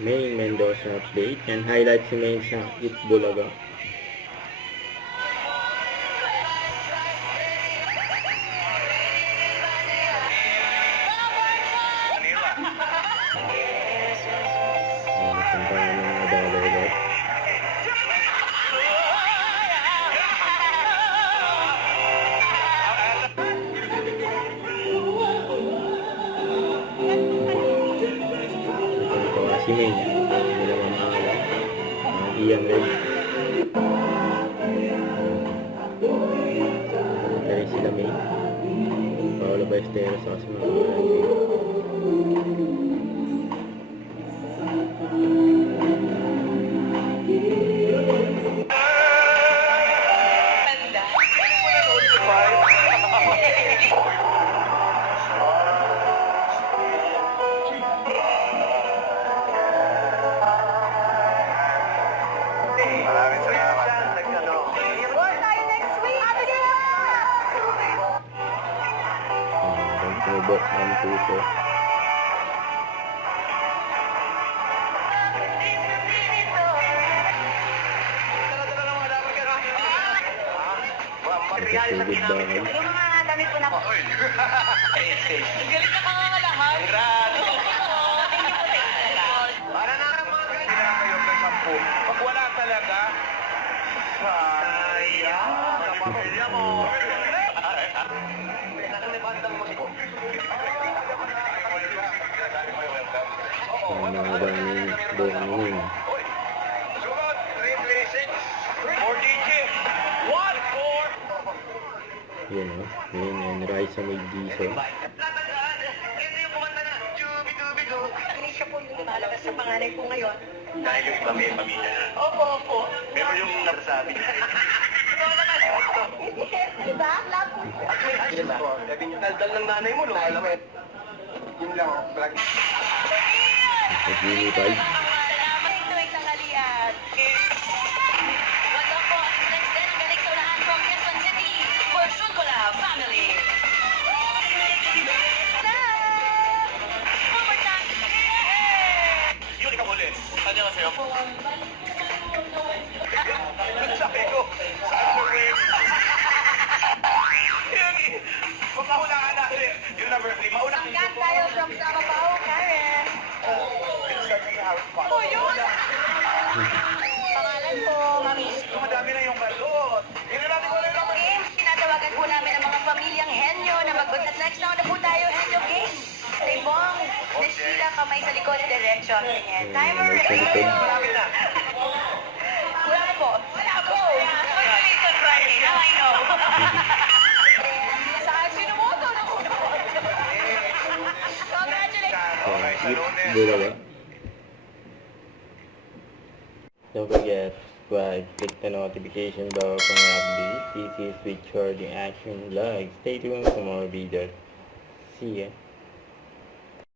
May Mendoza update. Yan, highlights si May sa Itbulaga. Punta na ng mga dalagat. Si May, hindi naman maaala. Ian Red. Kaya sila May. Paolo Ballesteros sa kasunod. Maraming salamat. Tayo next week! Pagtubok ng puso. Nagkasigid ba kayo? Yung mga damit po na po. Galit na kangangalahan. Para na lang mga ganyan. Kayo ng 10. Pag wala talaga, sayang. Sa pamilya mo. Nakalibandang mo po. Ang mga daming buong yun. Sumunod, 336. 4 digits. 1-4. Yan o. Yan yan. Raisa may giso. Hindi siya po yung lumalabas sa panganay ko ngayon. Dahil yung iba may pamilya na. Opo, opo. Pero yung nasasabi. Diba? Labo. Sabi niyo, daldal ng nanay mo, lumalawit. Yun lang, vlog. Sa Jimmy 5. Salamat ito ay tanghalian. What's up po? Next din ang galing sa unahan from Quezon City for Shunkola Family. Overtime. Yun, ikaw ulit. Ano yung sa'yo? Sabi ko, saan mo rin? Yun, magkahulaan natin. Yung number 3, mauna. Kat tayo from Sabapao, Karen. Oh, yun! Pangalan ko, Mami. Madami na yung balot. Hindi natin ko lang naman. Games, tinatawagan po namin ang mga pamilyang Henyo na mag-good next round na po tayo, Henyo Games. Tibong, Nishila, kamay sa likod, diretso. Tingin. Timer ready. Malapit na. Wala po. Wala po. Congratulations, Friday. Now I know. Sa Sinomoto na po. Congratulations. Okay, sa lunes. Itbulaga. Don't forget to subscribe, click the notification bell for more updates. This is Richard in Action Vlog. Stay tuned for more videos. See ya.